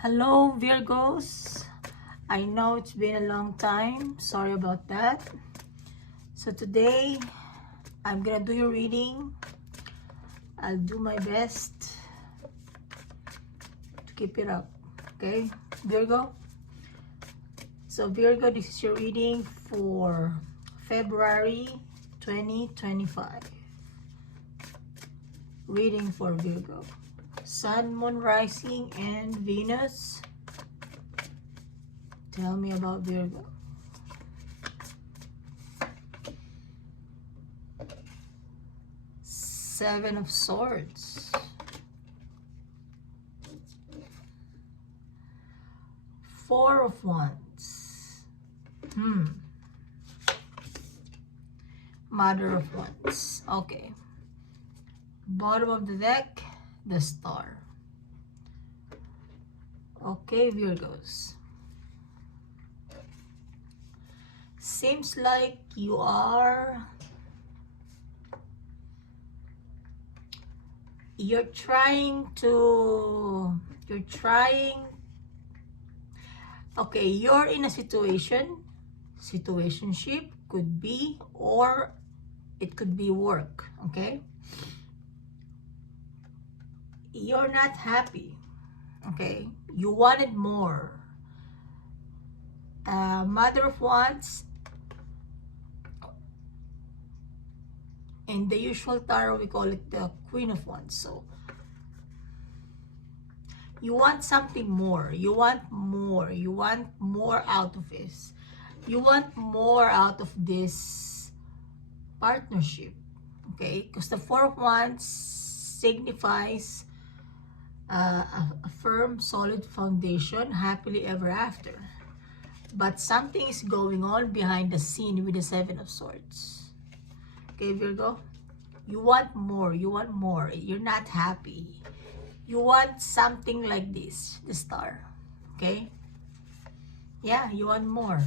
Hello Virgos, I know it's been a long time, sorry about that. So today I'm gonna do your reading. I'll do my best to keep it up, okay Virgo? So Virgo, this is your reading for February 2025. Reading for Virgo. Sun, Moon, Rising, and Venus. Tell me about Virgo. Seven of Swords. Four of Wands. Mother of Wands. Okay. Bottom of the deck, the Star. Okay, Virgos. Seems like you're trying, okay, you're in a situationship, could be, or it could be work, okay? You're not happy, okay? You wanted more. Mother of Wands, in the usual tarot we call it the Queen of Wands. So you want something more, you want more out of this, you want more out of this partnership, okay? Because the Four of Wands signifies a firm, solid foundation, happily ever after. But something is going on behind the scene with the Seven of Swords. Okay, Virgo? You want more. You're not happy. You want something like this, the Star. Okay? Yeah, you want more.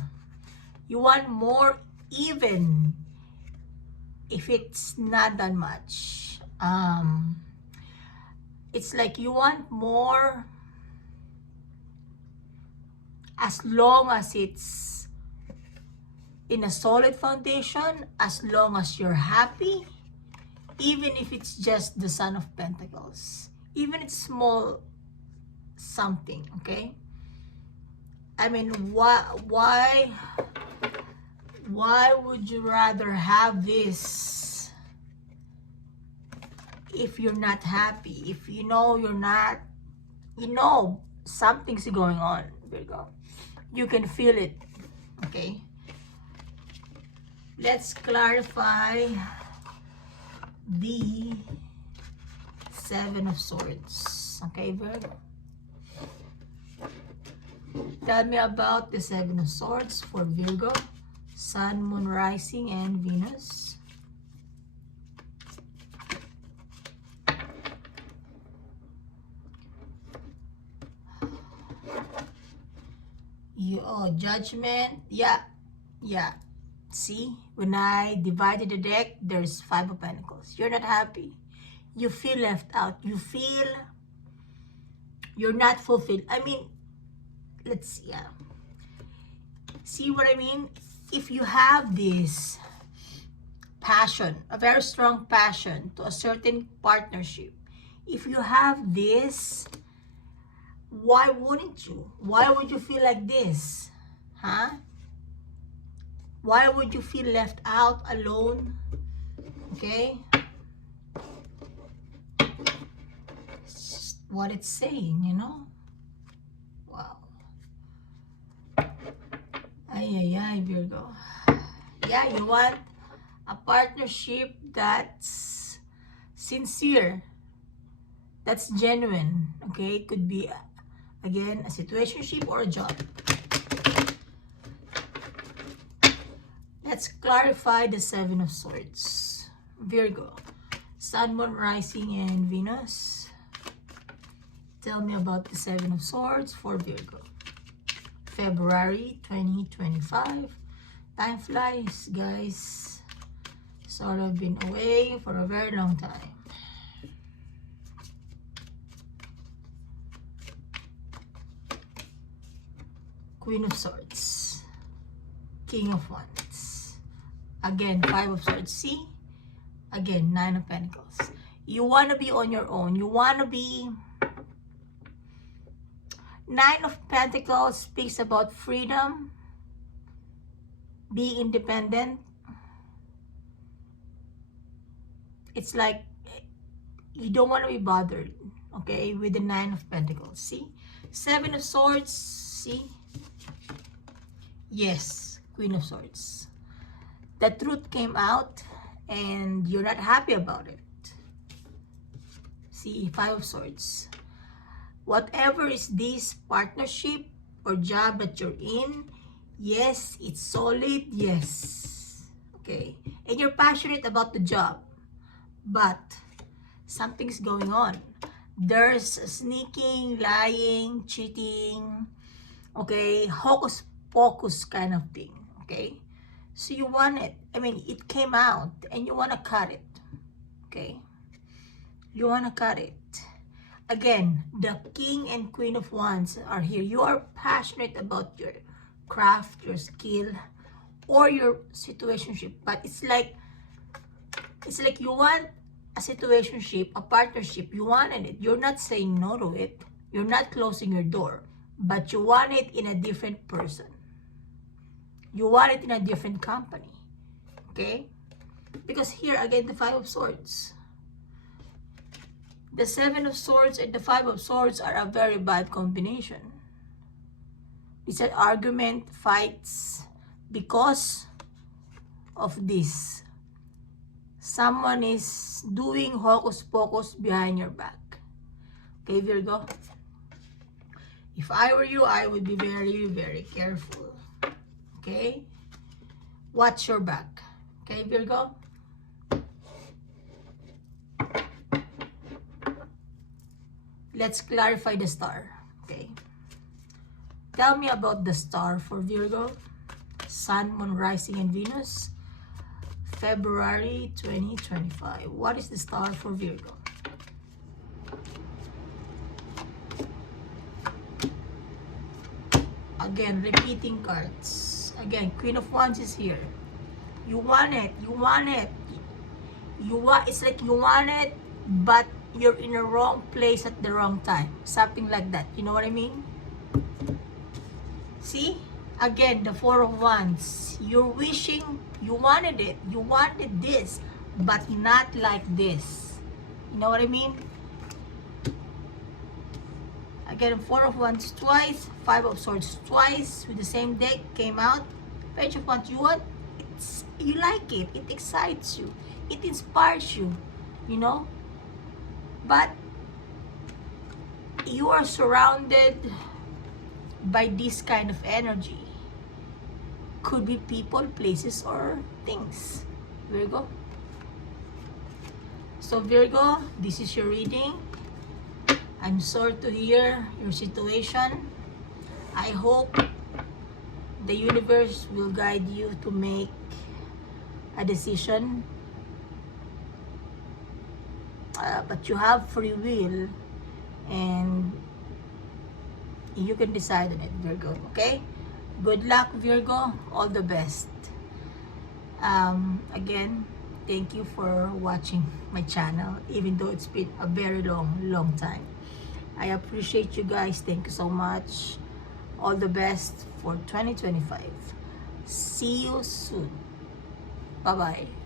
You want more even if it's not that much. It's like you want more as long as it's in a solid foundation, as long as you're happy, even if it's just the Sun of Pentacles, even it's small something, okay? I mean, why would you rather have this if you're not happy, if you know you're not, something's going on, Virgo? You can feel it, okay? Let's clarify the Seven of Swords, okay, Virgo? Tell me about the Seven of Swords for Virgo, Sun, Moon, Rising, and Venus. Judgment. Yeah. See, when I divided the deck, there's Five of Pentacles. You're not happy. You feel left out. You feel you're not fulfilled. I mean, let's see. Yeah. See what I mean? If you have this passion, a very strong passion to a certain partnership, if you have this, why wouldn't you? Why would you feel like this? Huh? Why would you feel left out, alone? Okay? It's what it's saying, you know? Wow. Ay, Virgo. Yeah, you want a partnership that's sincere, that's genuine, okay? It could be, again, a situationship or a job. Let's clarify the Seven of Swords. Virgo, Sun, Moon, Rising, and Venus. Tell me about the Seven of Swords for Virgo. February 2025. Time flies, guys. Sort of been away for a very long time. Queen of Swords, King of Wands. Again, Five of Swords. See? Again, Nine of Pentacles. You want to be on your own. You want to be... Nine of Pentacles speaks about freedom, being independent. It's like you don't want to be bothered, okay, with the Nine of Pentacles. See? Seven of Swords. See? Yes, Queen of Swords. The truth came out and you're not happy about it. See? Five of Swords. Whatever is this partnership or job that you're in, yes, it's solid, yes. Okay? And you're passionate about the job. But something's going on. There's sneaking, lying, cheating, okay, hocus pocus kind of thing, okay? So you want it. I mean, it came out and you want to cut it, okay? You want to cut it. Again, the King and Queen of Wands are here. You are passionate about your craft, your skill, or your situationship. But it's like you want a situationship, a partnership. You wanted it. You're not saying no to it. You're not closing your door. But you want it in a different person. You want it in a different company. Okay? Because here, again, the Five of Swords. The Seven of Swords and the Five of Swords are a very bad combination. It's an argument, fights, because of this. Someone is doing hocus pocus behind your back. Okay, Virgo? If I were you, I would be very, very careful. Okay? Watch your back. Okay, Virgo? Let's clarify the star. Okay? Tell me about the star for Virgo. Sun, Moon, Rising, and Venus. February 2025. What is the star for Virgo? Again, repeating cards. Again, Queen of Wands is here. You want it. You want it. It's like you want it, but you're in the wrong place at the wrong time. Something like that. You know what I mean? See? Again, the Four of Wands. You're wishing you wanted it. You wanted this, but not like this. You know what I mean? Again, Four of Wands twice, Five of Swords twice with the same deck came out. Page of Wands, you want? You like it. It excites you. It inspires you. You know? But you are surrounded by this kind of energy. Could be people, places, or things. Virgo. So Virgo, this is your reading. I'm sorry to hear your situation. I hope the universe will guide you to make a decision. But you have free will and you can decide on it, Virgo. Okay? Good luck, Virgo. All the best. Again, thank you for watching my channel, even though it's been a very long time. I appreciate you guys. Thank you so much. All the best for 2025. See you soon. Bye-bye.